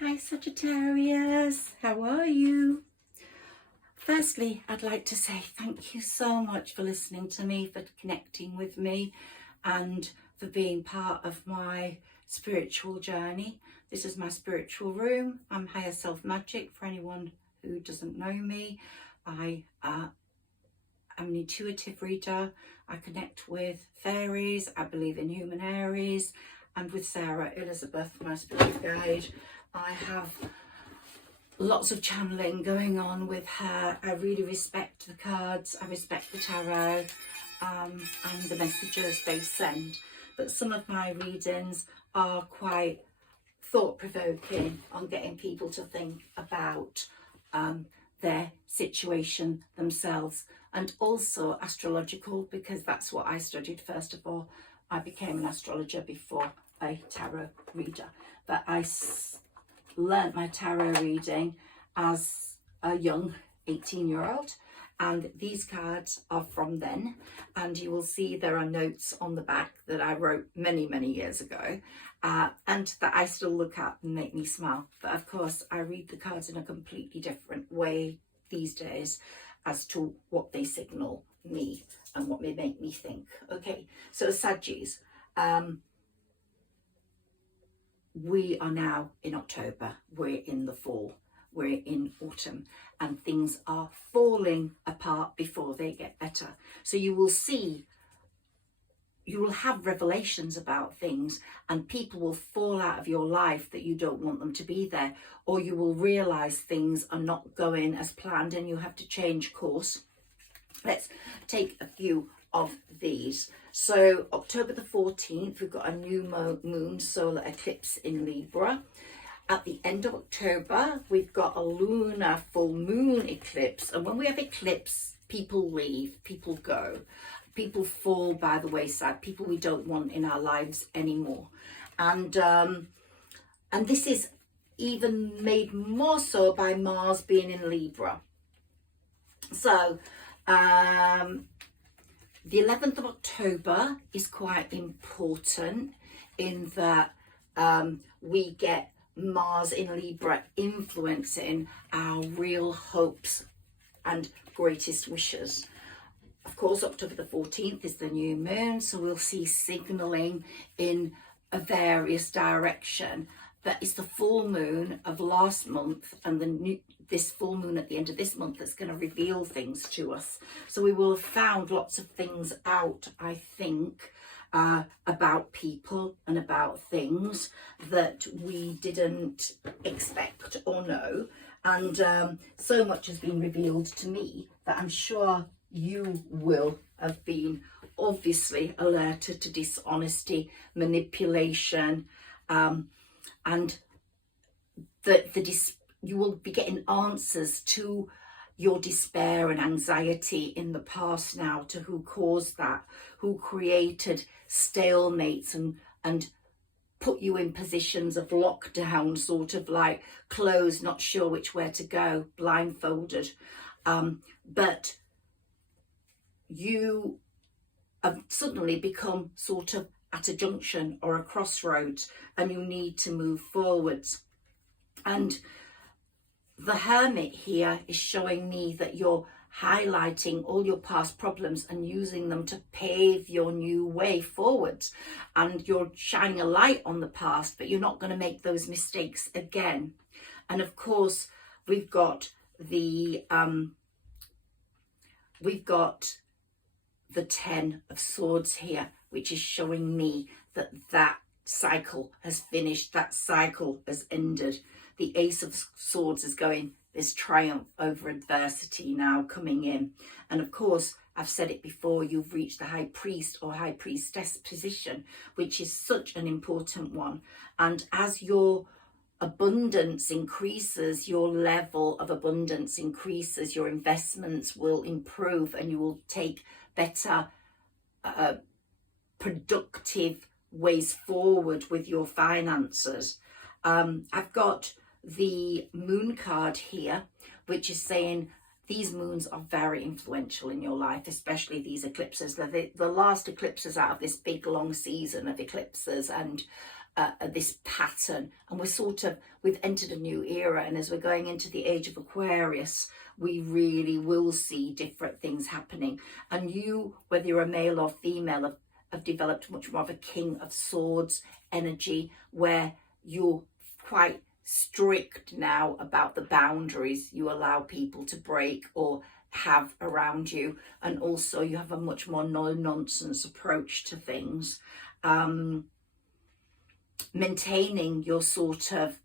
Hi Sagittarius, how are you? Firstly, I'd like to say thank you so much for listening to me, for connecting with me and for being part of my spiritual journey. This is my spiritual room. I'm Higher Self Magic for anyone who doesn't know me. I am an intuitive reader. I connect with fairies. I believe in human Aries, and with Sarah Elizabeth, my spirit guide. I have lots of channeling going on with her. I really respect the cards, I respect the tarot, and the messages they send. But some of my readings are quite thought-provoking on getting people to think about their situation themselves, and also astrological, because that's what I studied first of all. I became an astrologer before a tarot reader, but I learnt my tarot reading as a young 18-year-old, and these cards are from then, and you will see there are notes on the back that I wrote many years ago, and that I still look at and make me smile. But of course I read the cards in a completely different way these days as to what they signal me and what they make me think. Okay, so Saggis, we are now in October, we're in the fall, we're in autumn, and things are falling apart before they get better. So you will see, you will have revelations about things, and people will fall out of your life that you don't want them to be there, or you will realize things are not going as planned and you have to change course. Let's take a few of these. So October the 14th, we've got a new moon solar eclipse in Libra. At the end of October, we've got a lunar full moon eclipse. And when we have eclipse, people leave, people go, people fall by the wayside, people we don't want in our lives anymore. And this is even made more so by Mars being in Libra. So the 11th of October is quite important in that we get Mars in Libra influencing our real hopes and greatest wishes. Of course, October the 14th is the new moon, so we'll see signalling in a various direction. But it's the full moon of last month and this full moon at the end of this month that's going to reveal things to us. So we will have found lots of things out, I think, about people and about things that we didn't expect or know. And so much has been revealed to me that I'm sure you will have been obviously alerted to dishonesty, manipulation, and you will be getting answers to your despair and anxiety in the past now, to who caused that, who created stalemates and put you in positions of lockdown, sort of like closed, not sure which way to go, blindfolded. But you have suddenly become sort of at a junction or a crossroads, and you need to move forwards. And the Hermit here is showing me that you're highlighting all your past problems and using them to pave your new way forwards, and you're shining a light on the past, but you're not going to make those mistakes again. And of course we've got the 10 of Swords here, which is showing me that that cycle has finished, that cycle has ended. The Ace of Swords is going, this triumph over adversity now coming in. And of course, I've said it before, you've reached the High Priest or High Priestess position, which is such an important one. And as your abundance increases, your level of abundance increases, your investments will improve, and you will take better productive ways forward with your finances. I've got the moon card here, which is saying these moons are very influential in your life, especially these eclipses. They're the last eclipses out of this big long season of eclipses, and this pattern, and we've entered a new era, and as we're going into the age of Aquarius, we really will see different things happening. And you, whether you're a male or female, have developed much more of a King of Swords energy, where you're quite strict now about the boundaries you allow people to break or have around you, and also you have a much more no-nonsense approach to things, maintaining your sort of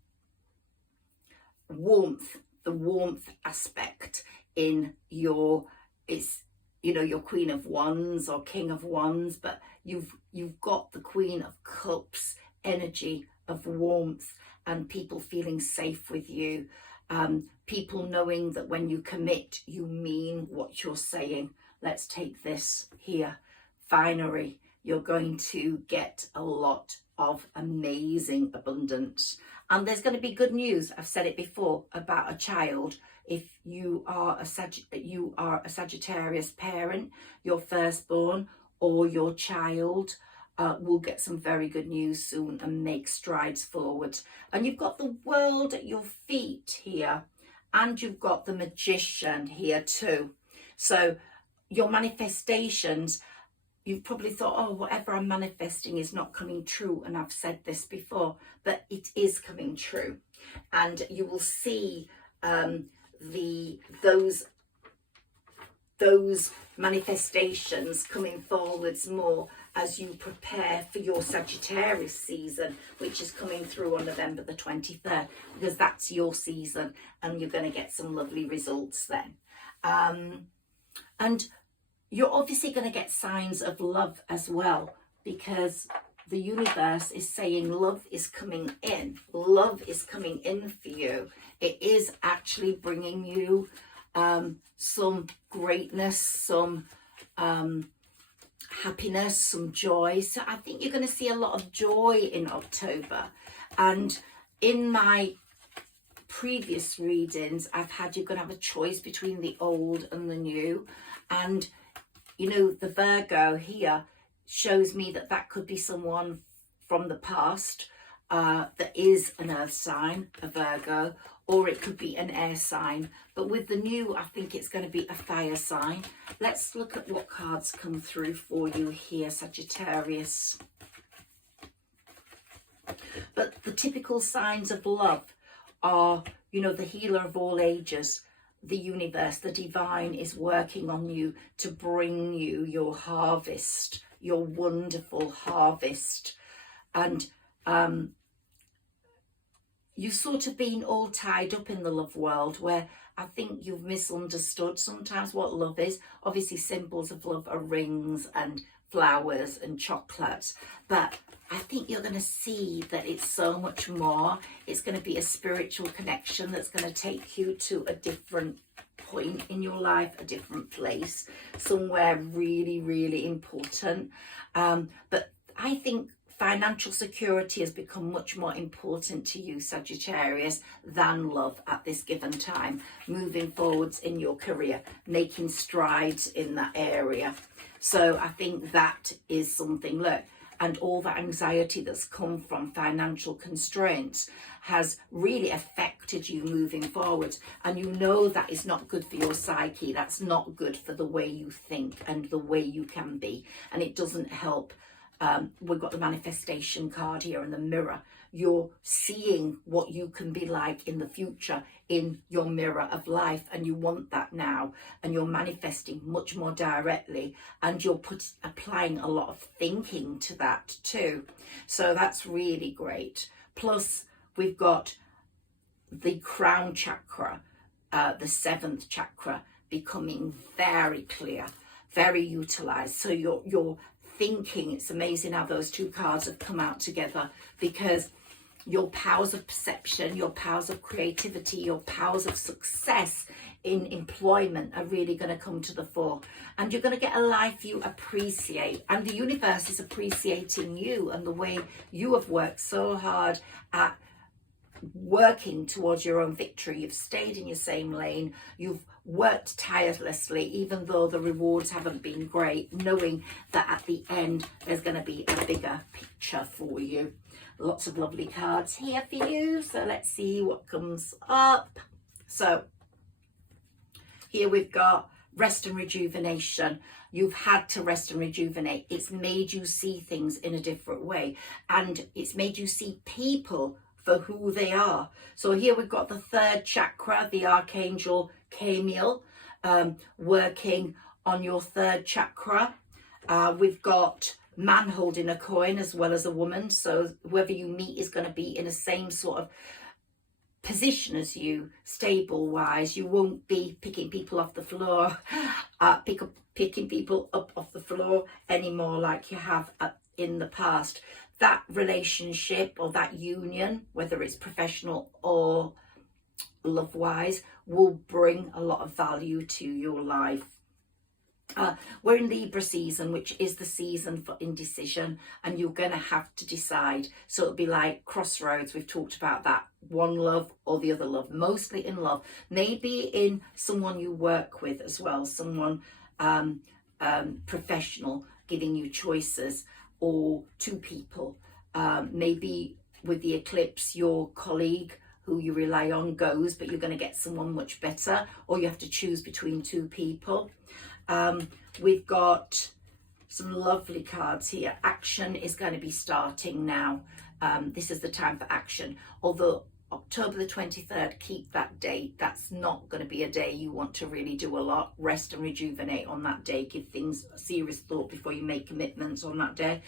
warmth, the warmth aspect in your, it's, you know, your Queen of Wands or King of Wands, but you've got the Queen of Cups energy of warmth, and people feeling safe with you, people knowing that when you commit, you mean what you're saying. Let's take this here. Finery, you're going to get a lot of amazing abundance, and there's going to be good news. I've said it before about a child. If you are a Sagittarius parent, your firstborn or your child will get some very good news soon and make strides forward. And you've got the world at your feet here, and you've got the Magician here too. So your manifestations, you've probably thought, oh, whatever I'm manifesting is not coming true. And I've said this before, but it is coming true. And you will see those manifestations coming forwards more as you prepare for your Sagittarius season, which is coming through on November the 23rd, because that's your season and you're going to get some lovely results then. And you're obviously going to get signs of love as well, because the universe is saying love is coming in. Love is coming in for you. It is actually bringing you some greatness, some happiness, some joy. So I think you're going to see a lot of joy in October. And in my previous readings, I've had you're going to have a choice between the old and the new. And, you know, the Virgo here shows me that that could be someone from the past that is an earth sign, a Virgo, or it could be an air sign. But with the new, I think it's going to be a fire sign. Let's look at what cards come through for you here, Sagittarius. But the typical signs of love are, you know, the healer of all ages, the universe, the divine is working on you to bring you your harvest, your wonderful harvest. And you've sort of been all tied up in the love world, where I think you've misunderstood sometimes what love is. Obviously, symbols of love are rings and flowers and chocolates, but I think you're going to see that it's so much more. It's going to be a spiritual connection that's going to take you to a different point in your life, a different place, somewhere really, really important. But I think financial security has become much more important to you, Sagittarius, than love at this given time. Moving forwards in your career, making strides in that area. So I think that is something, look, and all the anxiety that's come from financial constraints has really affected you moving forward. And you know that is not good for your psyche. That's not good for the way you think and the way you can be. And it doesn't help. We've got the manifestation card here and the mirror. You're seeing what you can be like in the future in your mirror of life, and you want that now, and you're manifesting much more directly, and you're applying a lot of thinking to that too. So that's really great. Plus we've got the crown chakra, the seventh chakra, becoming very clear, very utilized. So you're thinking, it's amazing how those two cards have come out together, because your powers of perception, your powers of creativity, your powers of success in employment are really going to come to the fore, and you're going to get a life you appreciate, and the universe is appreciating you and the way you have worked so hard at working towards your own victory. You've stayed in your same lane, you've worked tirelessly, even though the rewards haven't been great, knowing that at the end there's going to be a bigger picture for you. Lots of lovely cards here for you. So let's see what comes up. So here we've got rest and rejuvenation. You've had to rest and rejuvenate. It's made you see things in a different way, and it's made you see people for who they are. So here we've got the third chakra, the Archangel Camiel, working on your third chakra. We've got man holding a coin as well as a woman. So whoever you meet is going to be in the same sort of position as you, stable wise. You won't be picking people off the floor, picking people up off the floor anymore like you have in the past. That relationship or that union, whether it's professional or love wise, will bring a lot of value to your life. We're in Libra season, which is the season for indecision, and you're going to have to decide. So it'll be like crossroads. We've talked about that, one love or the other love, mostly in love, maybe in someone you work with as well, someone professional giving you choices, or two people. Maybe with the eclipse, your colleague who you rely on goes, but you're going to get someone much better, or you have to choose between two people. We've got some lovely cards here. Action is going to be starting now. This is the time for action. Although October the 23rd, keep that date. That's not going to be a day you want to really do a lot. Rest and rejuvenate on that day. Give things a serious thought before you make commitments on that day.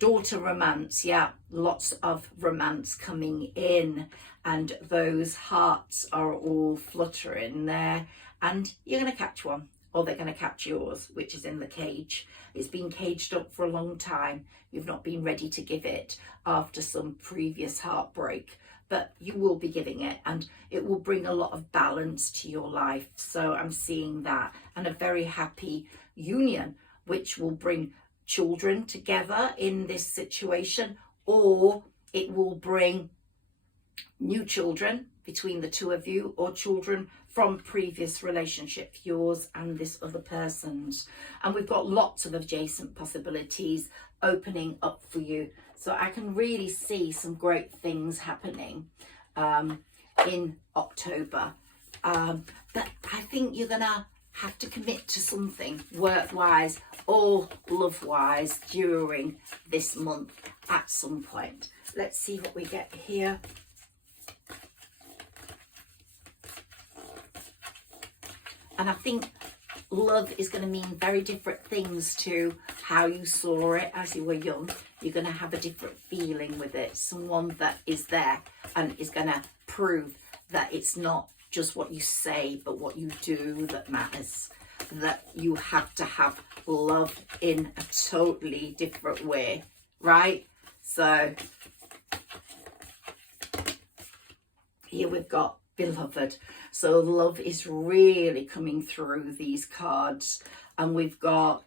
Daughter romance, yeah, lots of romance coming in, and those hearts are all fluttering there, and you're going to catch one, or they're going to catch yours, which is in the cage. It's been caged up for a long time. You've not been ready to give it after some previous heartbreak, but you will be giving it, and it will bring a lot of balance to your life. So I'm seeing that, and a very happy union, which will bring children together in this situation, or it will bring new children between the two of you, or children from previous relationship, yours and this other person's. And we've got lots of adjacent possibilities opening up for you. So I can really see some great things happening in October. But I think you're gonna have to commit to something work-wise or love-wise during this month at some point. Let's see what we get here. And I think love is going to mean very different things to how you saw it as you were young. You're going to have a different feeling with it. Someone that is there and is going to prove that it's not just what you say, but what you do that matters. That you have to have love in a totally different way, right? So here we've got beloved. So love is really coming through these cards, and we've got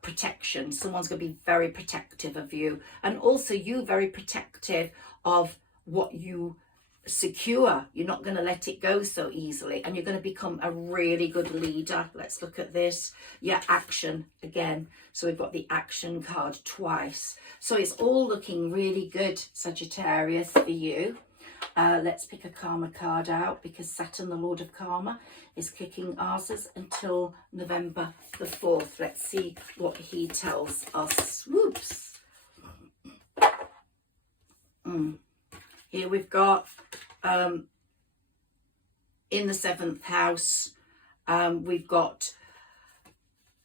protection. Someone's going to be very protective of you, and also you very protective of what you secure. You're not going to let it go so easily, and you're going to become a really good leader. Let's look at this. Yeah, action again. So we've got the action card twice. So it's all looking really good, Sagittarius, for you. Let's pick a karma card out, because Saturn, the Lord of Karma, is kicking asses until November the 4th. Let's see what he tells us. Whoops. Here we've got in the 7th house, we've got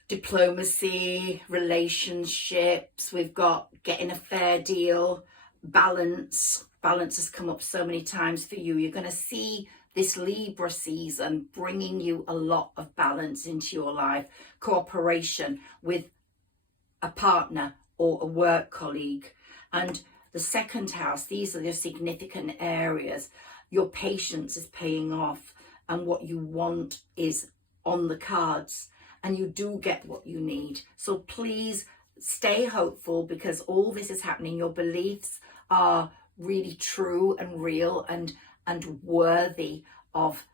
diplomacy, relationships, we've got getting a fair deal, balance. Balance has come up so many times for you. You're going to see this Libra season bringing you a lot of balance into your life. Cooperation with a partner or a work colleague. And the 2nd house, these are the significant areas. Your patience is paying off, and what you want is on the cards, and you do get what you need. So please stay hopeful, because all this is happening. Your beliefs are really true and real and worthy of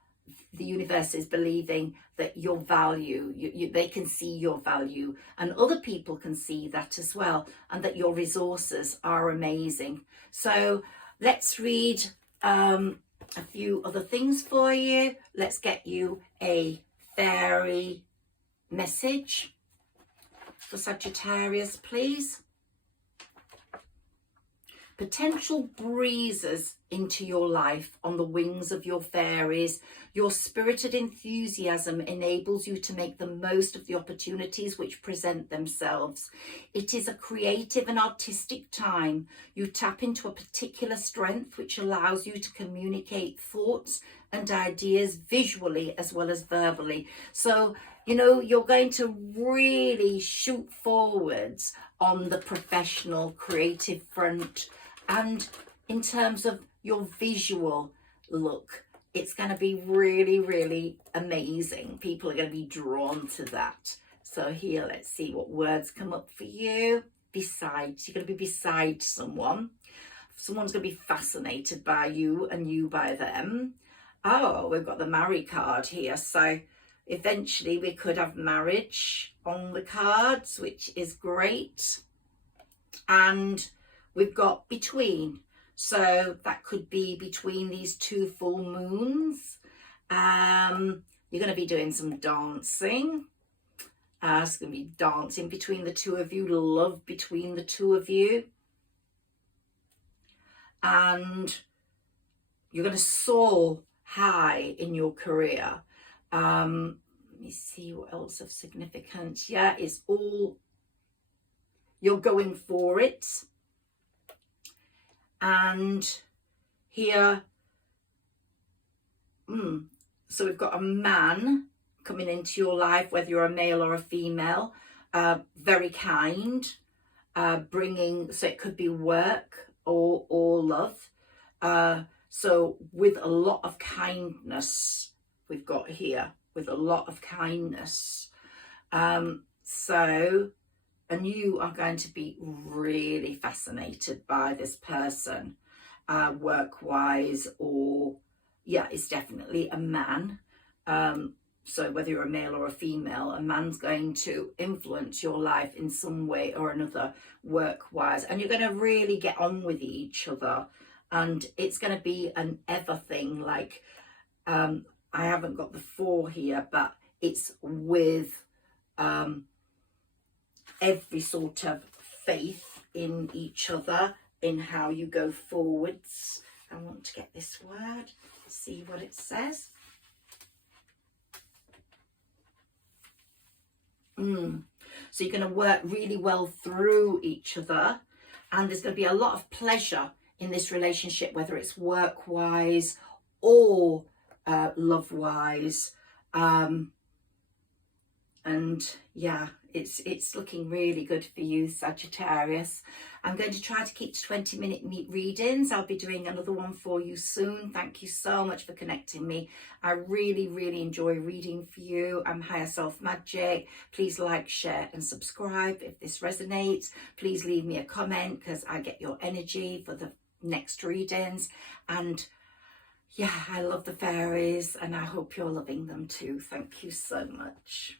the universe is believing that your value, they can see your value, and other people can see that as well, and that your resources are amazing. So let's read a few other things for you. Let's get you a fairy message for Sagittarius, please. Potential breezes into your life on the wings of your fairies. Your spirited enthusiasm enables you to make the most of the opportunities which present themselves. It is a creative and artistic time. You tap into a particular strength which allows you to communicate thoughts and ideas visually as well as verbally. So, you know, you're going to really shoot forwards on the professional, creative front. And in terms of your visual look, it's going to be really, really amazing. People are going to be drawn to that. So here, let's see what words come up for you. Besides, you're going to be beside someone. Someone's going to be fascinated by you and you by them. Oh, we've got the marry card here. So eventually we could have marriage on the cards, which is great. And we've got between, so that could be between these two full moons. You're going to be doing some dancing. It's going to be dancing between the two of you, love between the two of you. And you're going to soar high in your career. Let me see what else of significance. Yeah, it's all, you're going for it. And here, so we've got a man coming into your life, whether you're a male or a female, very kind, bringing, so it could be work or love. So with a lot of kindness, we've got here, with a lot of kindness. And you are going to be really fascinated by this person, work-wise, or, yeah, it's definitely a man. So whether you're a male or a female, a man's going to influence your life in some way or another, work-wise. And you're going to really get on with each other. And it's going to be an ever thing. Like, I haven't got the 4 here, but it's with every sort of faith in each other, in how you go forwards. I want to get this word, see what it says. So you're going to work really well through each other, and there's going to be a lot of pleasure in this relationship, whether it's work-wise or love-wise. And yeah, it's looking really good for you, Sagittarius. I'm going to try to keep to 20-minute readings. I'll be doing another one for you soon. Thank you so much for connecting me. I really, really enjoy reading for you. I'm Higher Self Magic. Please like, share and subscribe if this resonates. Please leave me a comment, because I get your energy for the next readings. And yeah, I love the fairies, and I hope you're loving them too. Thank you so much.